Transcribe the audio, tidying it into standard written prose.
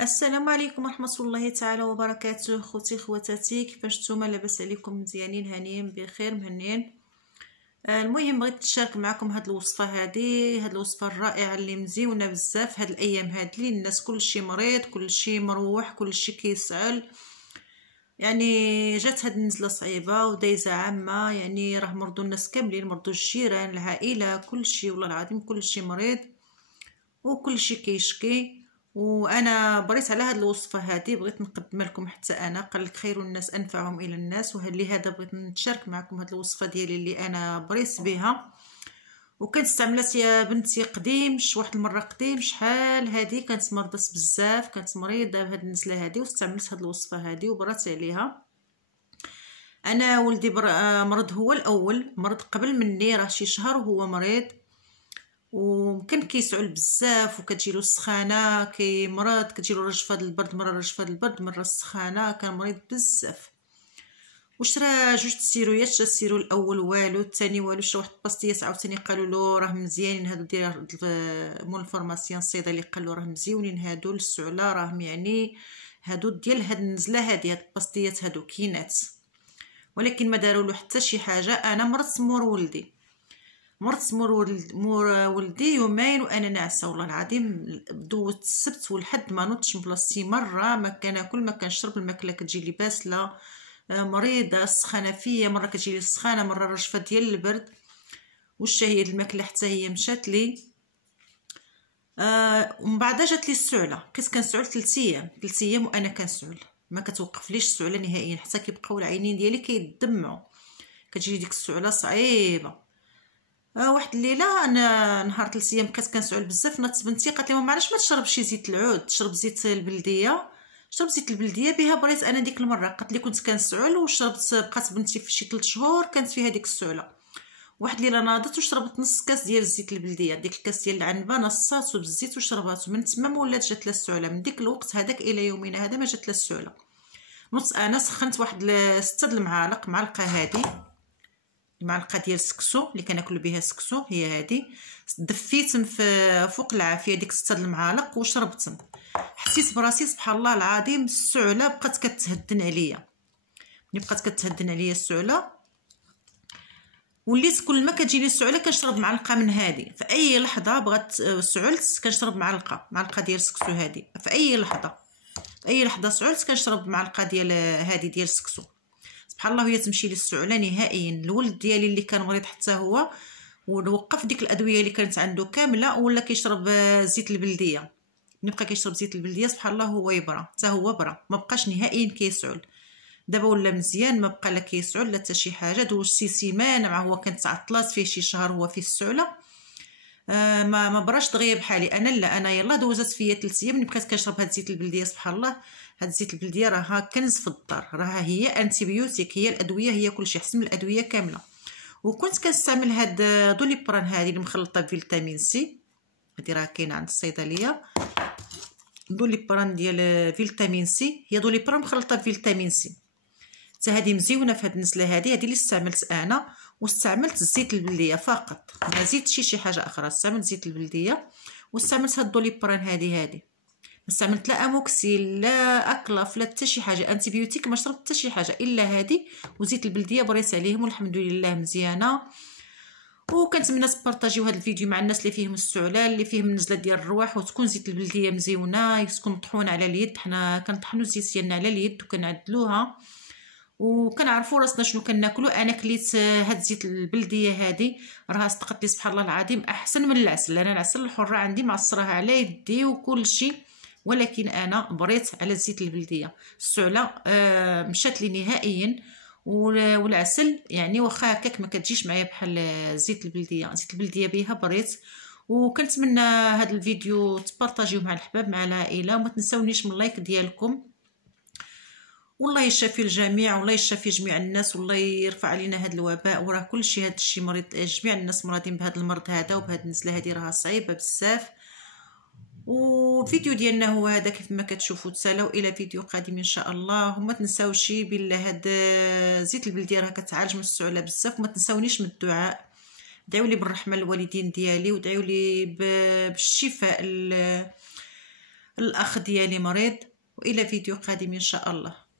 السلام عليكم ورحمة الله تعالى وبركاته. خوتي خواتاتي، كيفاش نتوما؟ لاباس عليكم؟ مزيانين؟ هانيين بخير مهنيين. المهم بغيت نشارك معكم هاد الوصفه هاد الوصفه الرائعه اللي مزيونه بزاف هاد الايام هاد اللي الناس كلشي مريض، كلشي مروح، كلشي كيسعل. يعني جات هاد النزله صعيبه ودايزه عامه، يعني راه مرضوا الناس كاملين، مرضوا الجيران، العائله، كلشي والله العظيم كلشي مريض وكلشي كيشكي. وانا بريت على هاد الوصفه هادي، بغيت نقدمها لكم حتى انا. قال لك خير الناس انفعهم الى الناس، لهذا بغيت نتشارك معكم هاد الوصفه ديالي اللي انا بريت بها. وكنت استعملت يا بنتي قديم، واحد المره قديم شحال هادي كانت مرضت بزاف، كانت مريضه بهاد النزله هادي، واستعملت هاد الوصفه هادي وبرات عليها. انا ولدي مرض، هو الاول مرض قبل مني، راه شي شهر وهو مريض، وكان كيسعل بزاف وكتجيلو السخانه، كيمرض، كتجيلو رجفه البرد، مره رجفه البرد مره السخانه، كان مريض بزاف. وشرا جوج السيرويات، شرا السيرو الاول والو، الثاني والو، شرا واحد الباستيات عاوتاني قالوا له راه مزيانين هادو ديال مول الفارماسيان الصيدلي، قال له راه مزيونين هادو للسعله، راهم يعني هادو ديال هاد النزله هادي، هاد الباستيات هادو كينات. ولكن ما داروا له حتى شي حاجه. انا مرضت مور ولدي، مرت مور ولدي يومين وانا ناعسه والله العظيم. دوت السبت والحد ما نوضتش من بلاصتي مره، ما كناكل ما كنشرب، الماكله كتجي لي باسله، مريضه، السخانه فيا، مره كتجي لي السخانه، مره رجفه ديال البرد، والشهيه الماكله حتى هي مشات لي. ومن بعد جات لي السعله، بقيت كنسعل 3 ايام وانا كنسعل، ما كتوقفليش السعله نهائيا، حتى كيبقاو العينين ديالي كيدمعوا، كتجي ديك السعله صعيبه. واحد الليله انا نهار 3 ايام بقيت كنسعل بزاف، نات بنتي قالت لي ماما علاش ما تشربش زيت العود، تشرب زيت البلديه، شرب زيت البلديه بها بريت انا ديك المره. قالت لي كنت كنسعل وشربت، بقات بنتي في شي 3 شهور كانت فيها ديك السعله. واحد الليله ناضت وشربت نص كاس ديال الزيت البلديه، ديك الكاس ديال العنبه نصاتو بالزيت وشرباتو، من تما ولات جات لها السعله. من ديك الوقت هذاك الى يومنا هذا ما جات لها السعله. نص انا سخنت واحد 6 المعالق، معلقه هذه، معلقه ديال السكسو اللي كناكلوا بها السكسو هي هذه، دفيتهم في فوق العافيه ديك 6 المعالق وشربتهم. حسيت براسي سبحان الله العظيم السعله بقات كتهدن عليا، ملي بقات كتهدن عليا السعله وليت كل ما كتجيني السعله كنشرب معلقه من هذه. في اي لحظه بغات سعلت كنشرب معلقه ديال السكسو هذه، في اي لحظه، في اي لحظه سعلت كنشرب معلقه ديال هذه ديال السكسو. سبحان الله، هي تمشي لي السعله نهائيا. الولد ديالي اللي كان مريض حتى هو ووقف ديك الادويه اللي كانت عنده كامله ولا كيشرب زيت البلديه. ملي بقى كيشرب زيت البلديه سبحان الله هو يبرى، حتى هو برا، ما بقاش نهائيا كيسعل. دابا ولا مزيان، ما بقى لا كيسعل لا حتى شي حاجه. دوز شي سيمانه مع هو كانت تعطلات فيه شي شهر هو فيه السعله. ما براش دغيا بحالي انا، لا انا يلا دوزت فيا 3 ايام ملي بقيت كنشرب هاد زيت البلديه. سبحان الله، هاد زيت البلديه راها كنز في الدار، راها هي انتيبيوتيك، هي الادويه، هي كلشي، حسن من الادويه كامله. وكنت كنستعمل هاد دوليبران هذه المخلطه بفيتامين سي، هذه راه كاينه عند الصيدليه، دوليبران ديال فيتامين سي، هي دوليبران مخلطه بفيتامين سي، حتى هذه مزيونه في هاد النزله هذه اللي استعملت انا. واستعملت الزيت البلديه فقط، ما زيدتش شي حاجه اخرى، استعملت زيت البلديه واستعملت هاد دوليبران هذه. ما استعملت لا اموكسيل لا اكلاف لا حتى شي حاجه، انتيبيوتيك ما شربت حتى شي حاجه الا هذه وزيت البلديه، بريت عليهم والحمد لله مزيانه. وكنتمنى تبارطاجيو هذا الفيديو مع الناس اللي فيهم السعلال، اللي فيهم نزله ديال الرواح، وتكون زيت البلديه مزيونه، تكون مطحونه على اليد. حنا كنطحنوا الزيت ديالنا على اليد وكنعدلوها وكنعرفوا راسنا شنو كناكلوا. انا كليت هاد زيت البلديه هذه، راه صدقت لي سبحان الله العظيم احسن من العسل. انا العسل الحره عندي معصرها على يدي وكل شيء، ولكن انا بريت على الزيت البلديه. السعله مشات لي نهائيا، والعسل يعني واخا هكاك ما كتجيش معايا بحال زيت البلديه. زيت البلديه بها بريت. وكنتمنى هذا الفيديو تبارطاجيوه مع الحباب مع العائله، وما تنساونيش من اللايك ديالكم. والله يشافي الجميع، والله يشافي جميع الناس، والله يرفع علينا هذا الوباء. وراه كلشي هذا الشيء مريض، جميع الناس مرضين بهذا المرض هذا وبهذه النزله هذه، راها صعيبه بزاف. والفيديو ديالنا هو هذا كيف ما كتشوفوا. تسالاو الى فيديو قادم ان شاء الله. وما تنساوش بالله هذا زيت البلديه راه كتعالج من السعله بزاف. وما تنساونيش من الدعاء، دعيو لي بالرحمه للوالدين ديالي، ودعيو لي بالشفاء الاخ ديالي مريض، والى فيديو قادم ان شاء الله.